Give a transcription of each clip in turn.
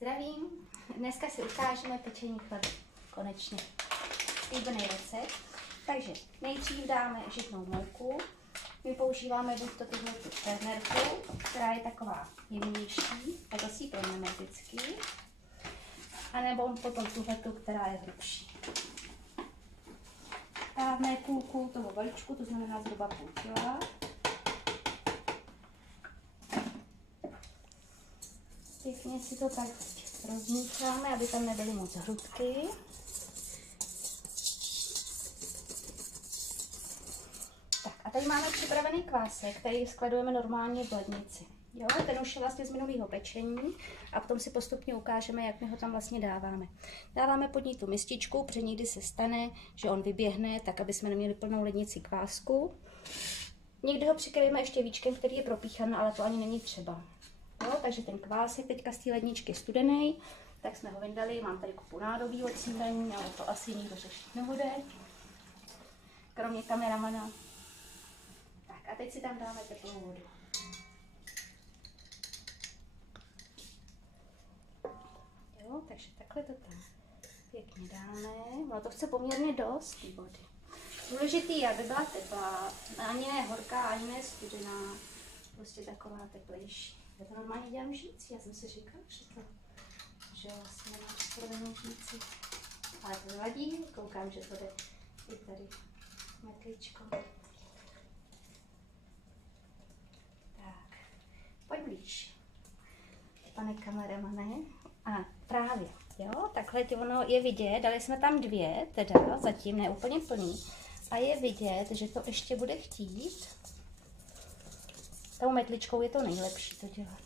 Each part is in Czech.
Zdravím, dneska si ukážeme pečení chleba, konečně. Slíbený recept. Takže nejdřív dáme žitnou mouku. My používáme buď to tuhle fernerku, která je taková jemnější, tak to si ji promneme vždycky, anebo potom tuhletu, která je hrubší. Dáme půlku toho balíčku, to znamená zhruba půl kila. Pěkně si to tak rozmícháme, aby tam nebyly moc hrudky. Tak a tady máme připravený kvásek, který skladujeme normálně v lednici. Jo, ten už je vlastně z minulého pečení a potom si postupně ukážeme, jak my ho tam vlastně dáváme. Dáváme pod ní tu mističku, protože někdy se stane, že on vyběhne, tak aby jsme neměli plnou lednici kvásku. Někdy ho přikryjeme ještě víčkem, který je propíchaný, ale to ani není třeba. Jo, takže ten kvásek teďka z té ledničky studený, tak jsme ho vyndali, mám tady kupu nádobí odsílení, ale to asi nikdo řešit nebude, kromě kameramana. Tak a teď si tam dáme teplou vodu. Jo, takže takhle to tam pěkně dáme, no to chce poměrně dost té vody. Důležitý je, aby byla teplá, ani ne horká, ani ne studená, prostě taková teplejší. Já to normálně dělám žící, já jsem si říkala, že vlastně nemám připravenou žící. Ale to nevadí, koukám, že to jde i tady metličko. Tak, pojď blíž, pane kameramane. A právě, jo, takhle ono je vidět, dali jsme tam dvě, teda zatím ne úplně plný. A je vidět, že to ještě bude chtít. Tou metličkou je to nejlepší to dělat.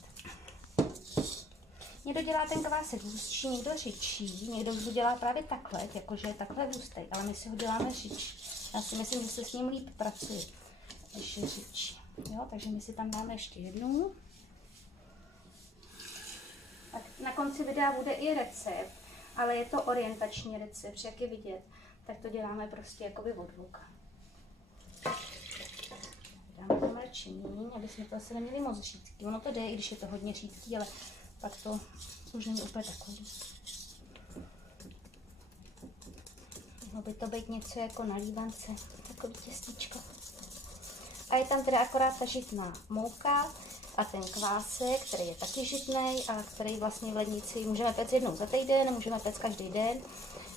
Někdo dělá ten kvásek hustší, někdo řidší, někdo ho dělá právě takhle, jakože je takhle hustý, ale my si ho děláme řidší. Já si myslím, že se s ním líp pracuje, když je řidší. Jo, takže my si tam dáme ještě jednu. Tak na konci videa bude i recept, ale je to orientační recept, jak je vidět, tak to děláme prostě jakoby od voka. Dáme tam radši míň, aby jsme to asi neměli moc řídký. Ono to jde, i když je to hodně řídký, ale pak to už není úplně takový. Mohlo by to být něco jako na lívance, takový těstíčko. A je tam teda akorát ta žitná mouka a ten kvásek, který je taky žitnej a který vlastně v lednici můžeme péct jednou za týden, můžeme péct každý den,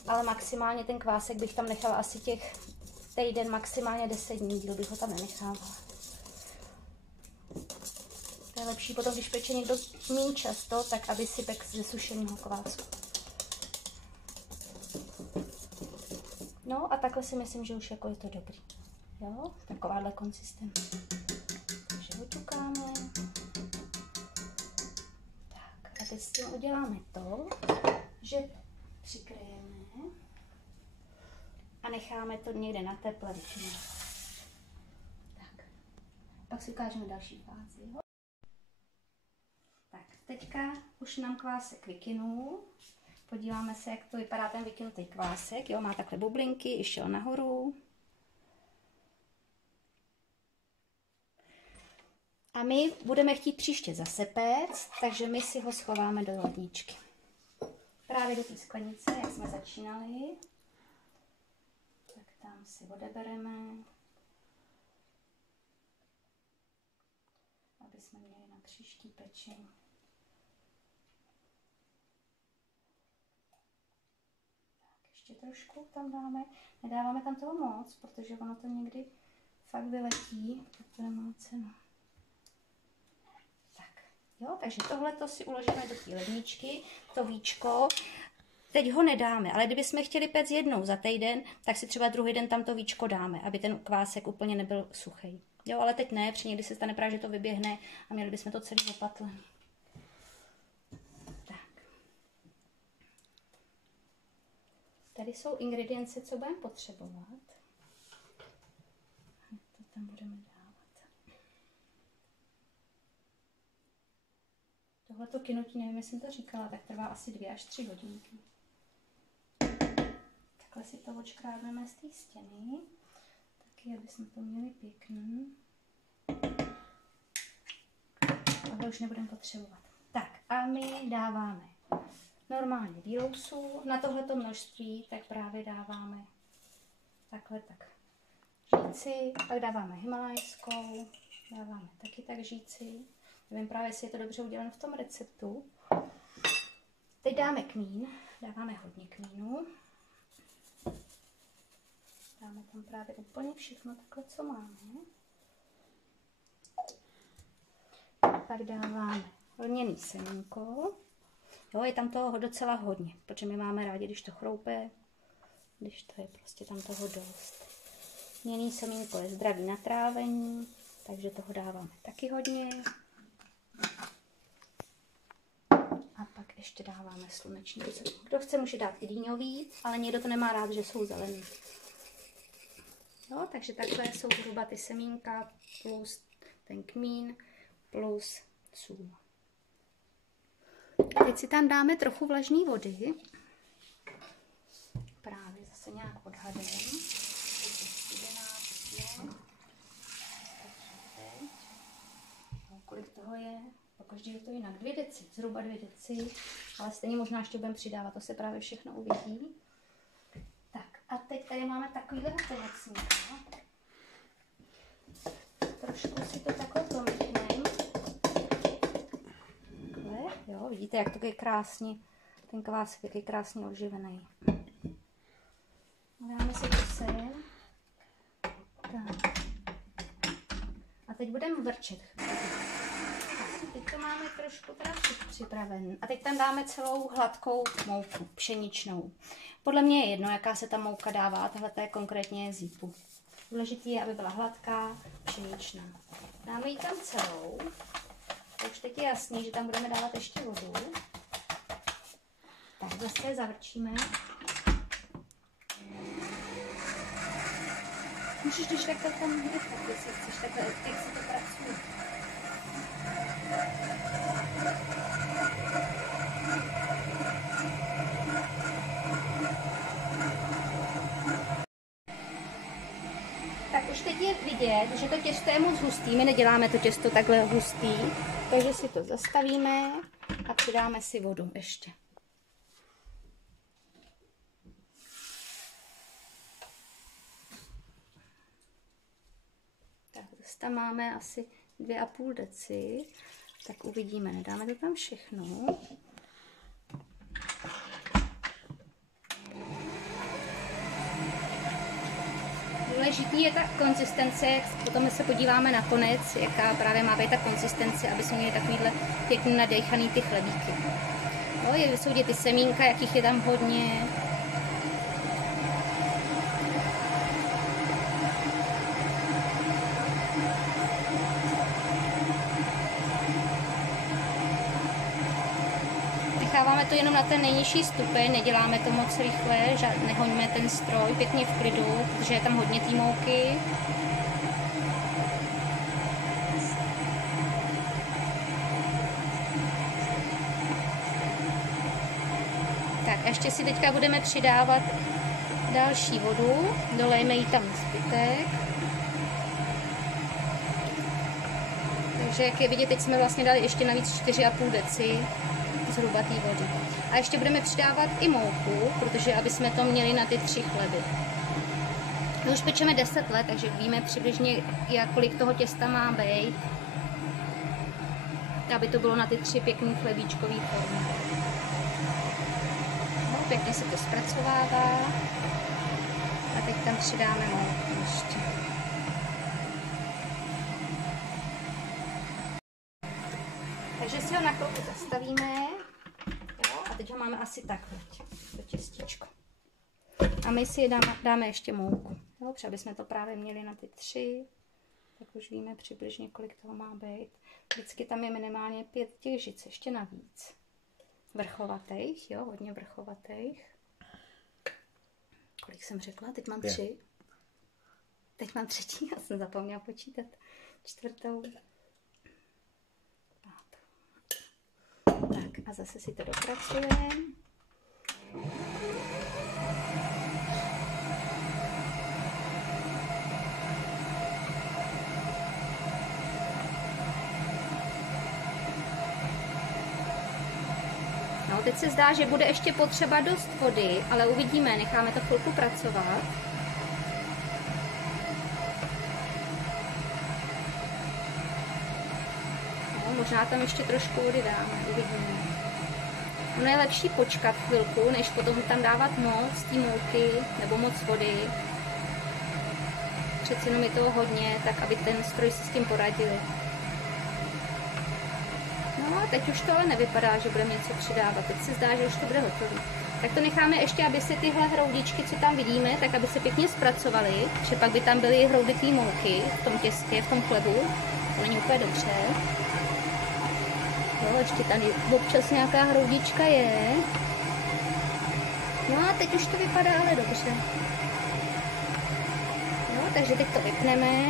ale maximálně ten kvásek bych tam nechala asi těch týden, maximálně 10 dní, díl bych ho tam nenechávala. To je lepší potom, když peče někdo méně často, tak aby si pek ze sušeného kvásku. No a takhle si myslím, že už jako je to dobrý. Jo, takováhle konsistence. Takže oťukáme. Tak a teď s tím uděláme to, že přikryjeme a necháme to někde na teple vyčinit. Tak, pak si ukážeme další fázi. Jo? Tak, teďka už nám kvásek vykynul. Podíváme se, jak to vypadá ten vykynutý kvásek. Jo, má takhle bublinky, šel nahoru. A my budeme chtít příště zase péct, takže my si ho schováme do ledničky. Právě do té sklenice, jak jsme začínali. Tak tam si odebereme, aby jsme měli na příští pečení. Tak ještě trošku tam dáme. Nedáváme tam toho moc, protože ono to někdy fakt vyletí, tak to nemá cenu. Jo, takže tohleto si uložíme do té ledničky, to víčko. Teď ho nedáme, ale kdybychom chtěli péct jednou za týden, tak si třeba druhý den tam to víčko dáme, aby ten kvásek úplně nebyl suchý. Jo, ale teď ne, protože někdy se stane právě, že to vyběhne a měli bychom to celý opatlený. Tak. Tady jsou ingredience, co budeme potřebovat. To tam budeme dát. Tohleto kynutí, nevím, jestli jsem to říkala, tak trvá asi 2 až 3 hodinky. Takhle si to odškrábneme z té stěny, taky, aby jsme to měli pěkný. Tohle už nebudeme potřebovat. Tak a my dáváme normálně bílou sůl. Na tohleto množství tak právě dáváme takhle tak žíci, pak dáváme himalajskou, dáváme taky tak žíci. Nevím právě, jestli je to dobře uděláno v tom receptu. Teď dáme kmín, dáváme hodně kmínu. Dáme tam právě úplně všechno takhle, co máme. Pak dáváme lněný semínko. Jo, je tam toho docela hodně, protože my máme rádi, když to chroupe, když to je prostě tam toho dost. Lněný semínko je zdravý na trávení, takže toho dáváme taky hodně. A pak ještě dáváme sluneční ocet. Kdo chce, může dát i dýňový, ale někdo to nemá rád, že jsou zelený. Jo, takže takhle jsou zhruba ty semínka plus ten kmín plus sůl. Teď si tam dáme trochu vlažné vody. Právě zase nějak odhadem. Kolik toho je? Pokaždé je to jinak. 2 deci, zhruba 2 deci, ale stejně možná ještě budeme přidávat, to se právě všechno uvidí. Tak a teď tady máme takovýhle pomocníka. Trošku si to takhle promítneme. Jo, vidíte, jak to je krásně, ten kvásek je krásně oživený. Dáme si to sem. Tak. A teď budeme vrčet. Teď to máme trošku teda připraven. A teď tam dáme celou hladkou mouku, pšeničnou. Podle mě je jedno, jaká se ta mouka dává, tahle je konkrétně zípu. Důležitý je, aby byla hladká, pšeničná. Dáme ji tam celou. A už teď je jasný, že tam budeme dávat ještě vodu. Tak zase zavrčíme. Můžeš když takhle tam nechat, jestli chceš takhle, jak se to pracuje. Tak už teď je vidět, že to těsto je moc hustý. My neděláme to těsto takhle hustý, takže si to zastavíme a přidáme si vodu ještě. Tak tam máme asi 2,5 deci, tak uvidíme, nedáme to tam všechno. Důležitý je ta konzistence, potom se podíváme na konec, jaká právě má být ta konzistence, aby jsme měli takovýhle pěkný nadejchaný ty chlebíky. Jo, je vysoudit ty semínka, jakých je tam hodně. Necháváme to jenom na ten nejnižší stupeň, neděláme to moc rychle, nehoňme ten stroj, pěkně v klidu, protože je tam hodně té mouky. Tak a ještě si teďka budeme přidávat další vodu, dolejme ji tam zbytek. Takže jak je vidět, teď jsme vlastně dali ještě navíc 4,5 deci. Zhruba té vody. A ještě budeme přidávat i mouku, protože aby jsme to měli na ty 3 chleby. My už pečeme 10 let, takže víme přibližně, kolik toho těsta má být, aby to bylo na ty 3 pěkný chlebíčkový formy. No, pěkně se to zpracovává. A teď tam přidáme mouku ještě. Takže si ho na chvilku zastavíme. Jo, a teď ho máme asi takhle, to těstíčko. A my si dáme ještě mouku. Jo, třeba bychom to právě měli na ty 3, tak už víme přibližně, kolik toho má být. Vždycky tam je minimálně 5 těch žic, ještě navíc. Vrchovatých, jo, hodně vrchovatých. Kolik jsem řekla? Teď mám 3. Teď mám 3, já jsem zapomněla počítat. 4. Tak a zase si to dopracujeme. No, teď se zdá, že bude ještě potřeba dost vody, ale uvidíme, necháme to chvilku pracovat. No, možná tam ještě trošku vody dáme, uvidíme. Ono je lepší počkat chvilku, než potom tam dávat moc té mouky nebo moc vody. Přeci jenom je toho hodně, tak aby ten stroj si s tím poradil. No a teď už to ale nevypadá, že budeme něco přidávat. Teď se zdá, že už to bude hotové. Tak to necháme ještě, aby se tyhle hroudičky, co tam vidíme, tak aby se pěkně zpracovaly, že pak by tam byly hroudy té mouky v tom těstě, v tom chlebu. To není úplně dobře. Jo, ještě tady občas nějaká hroudička je. No a teď už to vypadá ale dobře. No, takže teď to vypneme.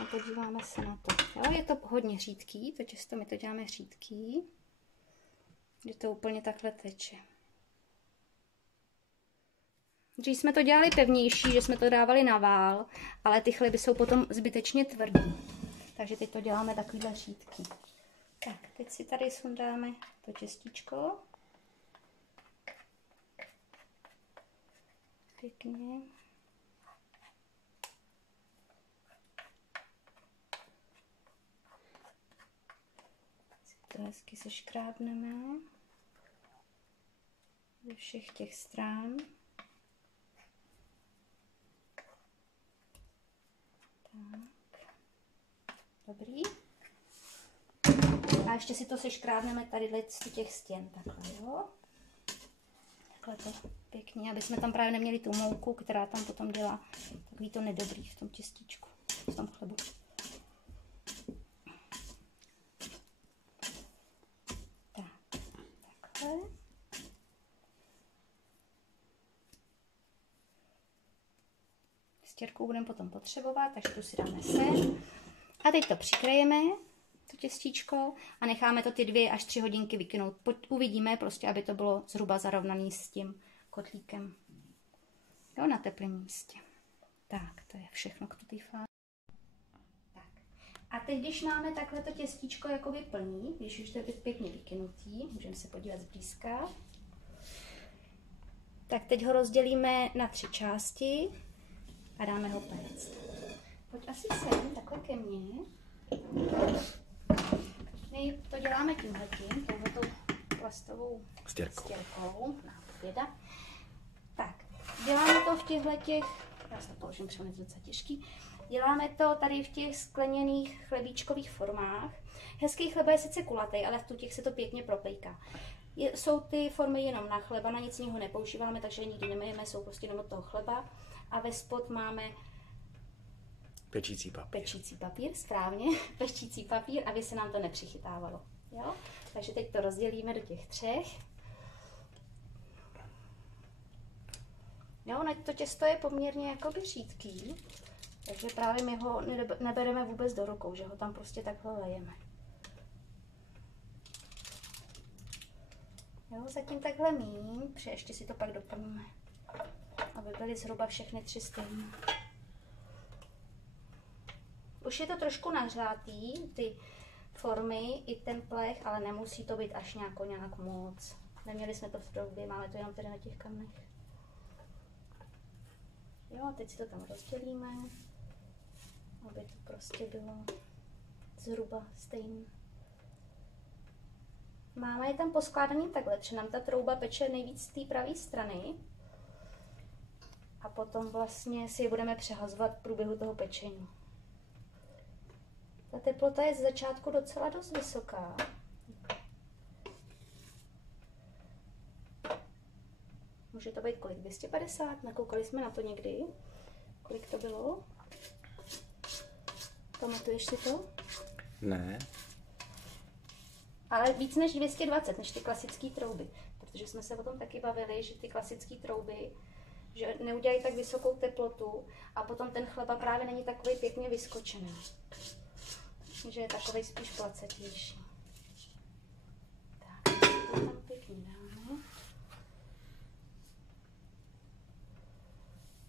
A podíváme se na to. Jo, je to hodně řídký, to těsto my to děláme řídký. Že to úplně takhle teče. Dřív jsme to dělali pevnější, že jsme to dávali na vál, ale ty chleby jsou potom zbytečně tvrdý. Takže teď to děláme takovýhle řídký. Tak, teď si tady sundáme to těstíčko. Pěkně. Si to hezky seškrábneme ze všech těch stran. Tak. Dobrý. A ještě si to seškrábneme tady z těch stěn, takhle, jo. Takhle to pěkně, aby jsme tam právě neměli tu mouku, která tam potom dělá takový to nedobrý v tom těstíčku, v tom chlebu. Tak, takhle. Stěrku budeme potom potřebovat, takže tu si dáme sem. A teď to přikryjeme, to těstíčko, a necháme to ty 2 až 3 hodinky vykynout. Uvidíme prostě, aby to bylo zhruba zarovnaný s tím kotlíkem. Jo, na teplém místě. Tak, to je všechno k té fázi. Tak. A teď, když máme takhle to těstíčko jakoby plný, když už to je pěkně vykynutý, můžeme se podívat zblízka, tak teď ho rozdělíme na 3 části a dáme ho péct. Pojď asi sem, takhle ke mně. My to děláme tímhletím, touhletou plastovou stěrkou. Nápověda. Tak, děláme to v těchhletěch, já se to položím, protože je docela těžký. Děláme to tady v těch skleněných chlebíčkových formách. Hezký chleba je sice kulatý, ale v těch se to pěkně propejká. Jsou ty formy jenom na chleba, na nic jiného nepoužíváme, takže nikdy nemyjeme, jsou prostě jenom od toho chleba. A ve spod máme pečící papír. Pečící papír, správně, pečící papír, aby se nám to nepřichytávalo. Jo? Takže teď to rozdělíme do těch 3. Jo, to těsto je poměrně jakoby řídký, takže právě my ho nebereme vůbec do rukou, že ho tam prostě takhle lejeme. Jo, zatím takhle míň, protože ještě si to pak doplníme, aby byly zhruba všechny 3 stejné. Už je to trošku nahřátý, ty formy i ten plech, ale nemusí to být až nějak moc. Neměli jsme to v troubě, máme to jenom tady na těch kamnech. Jo, a teď si to tam rozdělíme, aby to prostě bylo zhruba stejné. Máme je tam poskládaný takhle, že nám ta trouba peče nejvíc z té pravé strany. A potom vlastně si je budeme přehazovat v průběhu toho pečení. Ta teplota je z začátku docela dost vysoká. Může to být kolik? 250? Nakoukali jsme na to někdy? Kolik to bylo? Pamatuješ si to? Ne. Ale víc než 220, než ty klasické trouby. Protože jsme se o tom taky bavili, že ty klasické trouby že neudělají tak vysokou teplotu a potom ten chleba právě není takový pěkně vyskočený. Že je takovej spíš placetější. Tak, to tam pěkně dáme.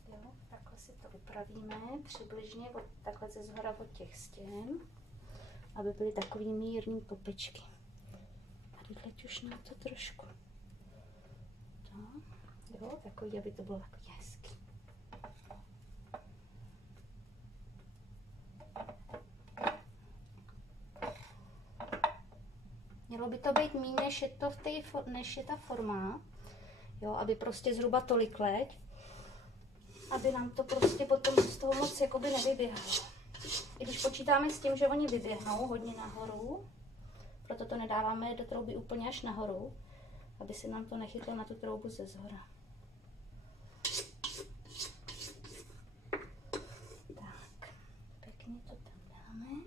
Jo, takhle si to upravíme přibližně takhle ze zhora od těch stěn, aby byly takový mírný popečky. teď už na to trošku. No, jo, takový, aby to bylo takový hezký. Mělo by to být méně, než je ta forma, jo, aby prostě zhruba tolik let, aby nám to prostě potom z toho moc jakoby nevyběhalo. I když počítáme s tím, že oni vyběhnou hodně nahoru, proto to nedáváme do trouby úplně až nahoru, aby se nám to nechytlo na tu troubu ze zhora. Tak, pěkně to tam dáme.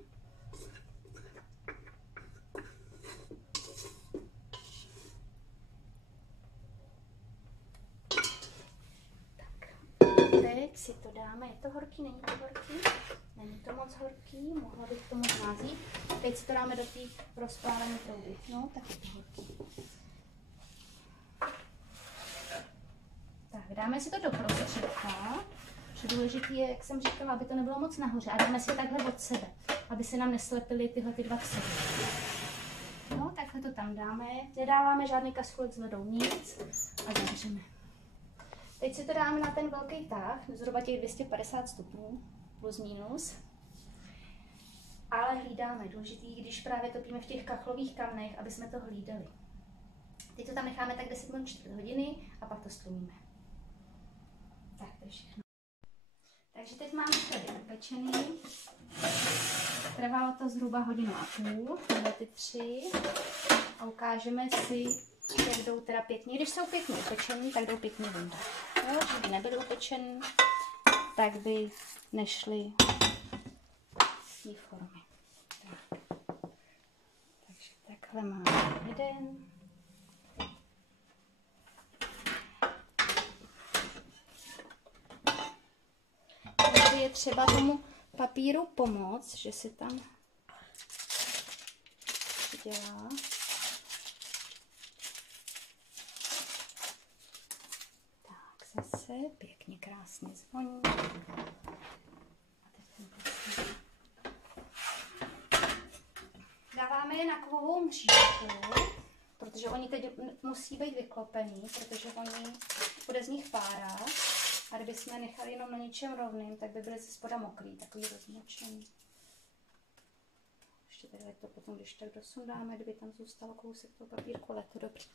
Teď si to dáme, je to horký, není to horký? Není to moc horký, mohla bych to moc názít. Teď si to dáme do té rozpálené trouby. No, tak je to horký. Tak, dáme si to do prostředka. Důležité je, jak jsem říkala, aby to nebylo moc nahoře. A dáme si to takhle od sebe, aby se nám neslepily tyhle dva k sobě. No, takhle to tam dáme. Nedáváme žádný kastrůlek s vodou, nic. A zavřeme. Teď si to dáme na ten velký tah, zhruba těch 250 stupňů, plus minus. Ale hlídáme, důležitý, když právě topíme v těch kachlových kamnech, aby jsme to hlídali. Teď to tam necháme tak 10 minut, 4 hodiny a pak to stlumíme. Tak, to je všechno. Takže teď máme tady upečený. Trvalo to zhruba 1,5 hodiny, tyhle ty 3. A ukážeme si, jak jdou teda pěkně. Když jsou pěkně upečený, tak jdou pěkně vyndat. Kdyby nebyly upečený, tak by nešly z té formy. Tak. Takže takhle máme jeden. Tady je třeba tomu papíru pomoct, že si tam dělá. Zase pěkně krásně zvoní. Dáváme je na kovovou mřížku, protože oni teď musí být vyklopený, protože oni bude z nich pára. A kdyby jsme nechali jenom na něčem rovným, tak by byly ze spoda mokrý, takový rozmočený. Ještě tady to potom, když tak dosundáme, kdyby tam zůstalo kousek toho papírku, ale to dobře.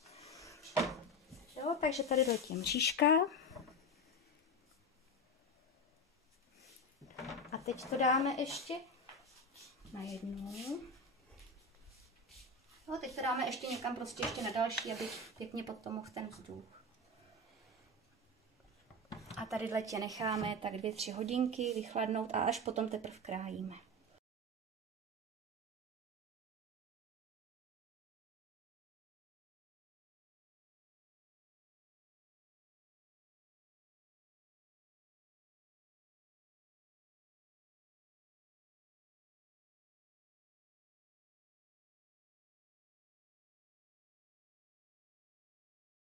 Jo, takže tady letí mřížka. A teď to dáme ještě na jednu. Jo, teď to dáme ještě někam prostě ještě na další, aby pěkně potom mohl ten vzduch. A tady letě necháme tak 2-3 hodinky vychladnout a až potom teprve krájíme.